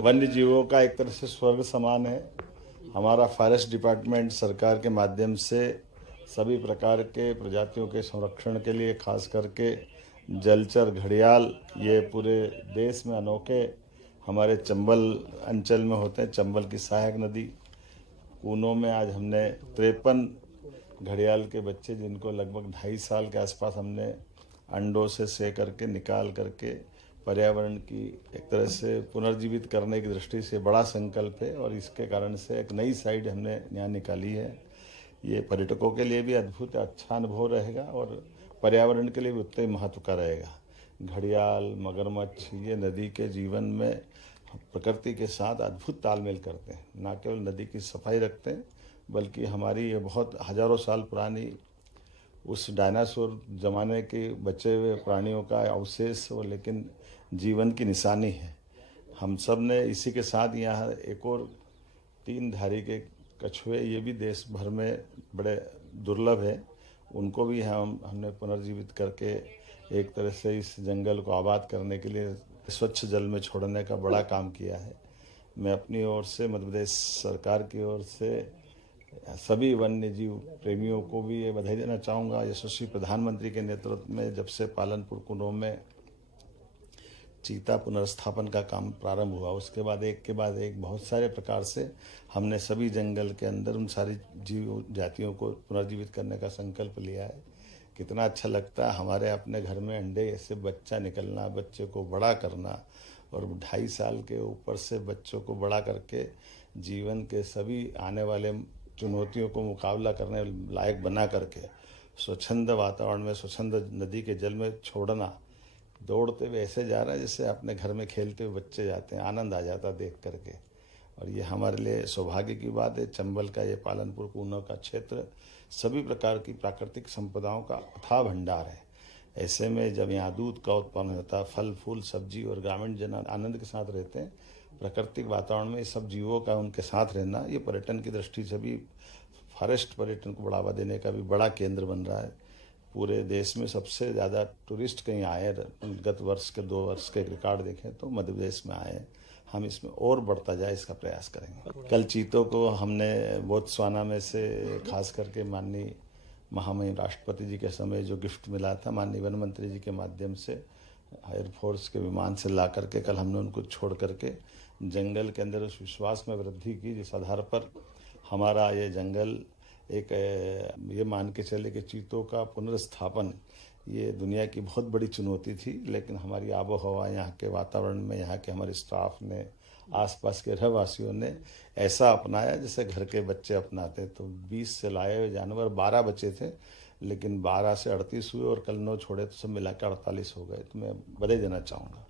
वन्य जीवों का एक तरह से स्वर्ग समान है। हमारा फॉरेस्ट डिपार्टमेंट सरकार के माध्यम से सभी प्रकार के प्रजातियों के संरक्षण के लिए, खास करके जलचर घड़ियाल, ये पूरे देश में अनोखे हमारे चंबल अंचल में होते हैं। चंबल की सहायक नदी कूनों में आज हमने 53 घड़ियाल के बच्चे, जिनको लगभग 2.5 साल के आसपास हमने अंडों से से करके निकाल करके पर्यावरण की एक तरह से पुनर्जीवित करने की दृष्टि से बड़ा संकल्प है, और इसके कारण से एक नई साइड हमने यहाँ निकाली है। ये पर्यटकों के लिए भी अद्भुत अच्छा अनुभव रहेगा और पर्यावरण के लिए भी उतना ही महत्व का रहेगा। घड़ियाल, मगरमच्छ ये नदी के जीवन में प्रकृति के साथ अद्भुत तालमेल करते हैं। न केवल नदी की सफाई रखते हैं, बल्कि हमारी ये बहुत हजारों साल पुरानी उस डायनासोर जमाने के बचे हुए प्राणियों का अवशेष हो, लेकिन जीवन की निशानी है। हम सब ने इसी के साथ यहाँ एक और 3 धारी के कछुए, ये भी देश भर में बड़े दुर्लभ है, उनको भी हमने पुनर्जीवित करके एक तरह से इस जंगल को आबाद करने के लिए स्वच्छ जल में छोड़ने का बड़ा काम किया है। मैं अपनी ओर से, मध्य प्रदेश सरकार की ओर से सभी वन्य जीव प्रेमियों को भी ये बधाई देना चाहूँगा। यशस्वी प्रधानमंत्री के नेतृत्व में जब से पालनपुर कूनों में चीता पुनर्स्थापन का काम प्रारंभ हुआ, उसके बाद एक के बाद एक बहुत सारे प्रकार से हमने सभी जंगल के अंदर उन सारी जीव जातियों को पुनर्जीवित करने का संकल्प लिया है। कितना अच्छा लगता है हमारे अपने घर में अंडे से बच्चा निकलना, बच्चे को बड़ा करना, और 2.5 साल के ऊपर से बच्चों को बड़ा करके जीवन के सभी आने वाले चुनौतियों को मुकाबला करने लायक बना करके स्वच्छंद वातावरण में, स्वच्छंद नदी के जल में छोड़ना। दौड़ते हुए ऐसे जा रहा है जैसे अपने घर में खेलते हुए बच्चे जाते हैं, आनंद आ जाता देख करके। और ये हमारे लिए सौभाग्य की बात है। चंबल का ये पालनपुर कूनों का क्षेत्र सभी प्रकार की प्राकृतिक संपदाओं का अथाह भंडार है। ऐसे में जब यहाँ दूध का उत्पन्न होता है, फल फूल सब्जी, और ग्रामीण जन आनंद के साथ रहते हैं, प्राकृतिक वातावरण में सब जीवों का उनके साथ रहना, ये पर्यटन की दृष्टि से भी फॉरेस्ट पर्यटन को बढ़ावा देने का भी बड़ा केंद्र बन रहा है। पूरे देश में सबसे ज़्यादा टूरिस्ट कहीं आए, गत वर्ष के 2 वर्ष के रिकॉर्ड देखें तो मध्य प्रदेश में आए। हम इसमें और बढ़ता जाए इसका प्रयास करेंगे। कल चीतों को हमने बोत्सवाना में से खास करके माननीय महामहिम राष्ट्रपति जी के समय जो गिफ्ट मिला था, माननीय वन मंत्री जी के माध्यम से एयरफोर्स के विमान से ला करके कल हमने उनको छोड़ करके जंगल के अंदर उस विश्वास में वृद्धि की, जिस आधार पर हमारा ये जंगल एक ये मान के चले कि चीतों का पुनर्स्थापन ये दुनिया की बहुत बड़ी चुनौती थी, लेकिन हमारी आबो हवा, यहाँ के वातावरण में यहाँ के हमारे स्टाफ ने, आसपास के रहवासियों ने ऐसा अपनाया जैसे घर के बच्चे अपनाते। तो 20 से लाए हुए जानवर 12 बचे थे, लेकिन 12 से 38 हुए और कल 9 छोड़े, तो सब मिलाकर 48 हो गए। तो मैं बधाई देना चाहूँगा।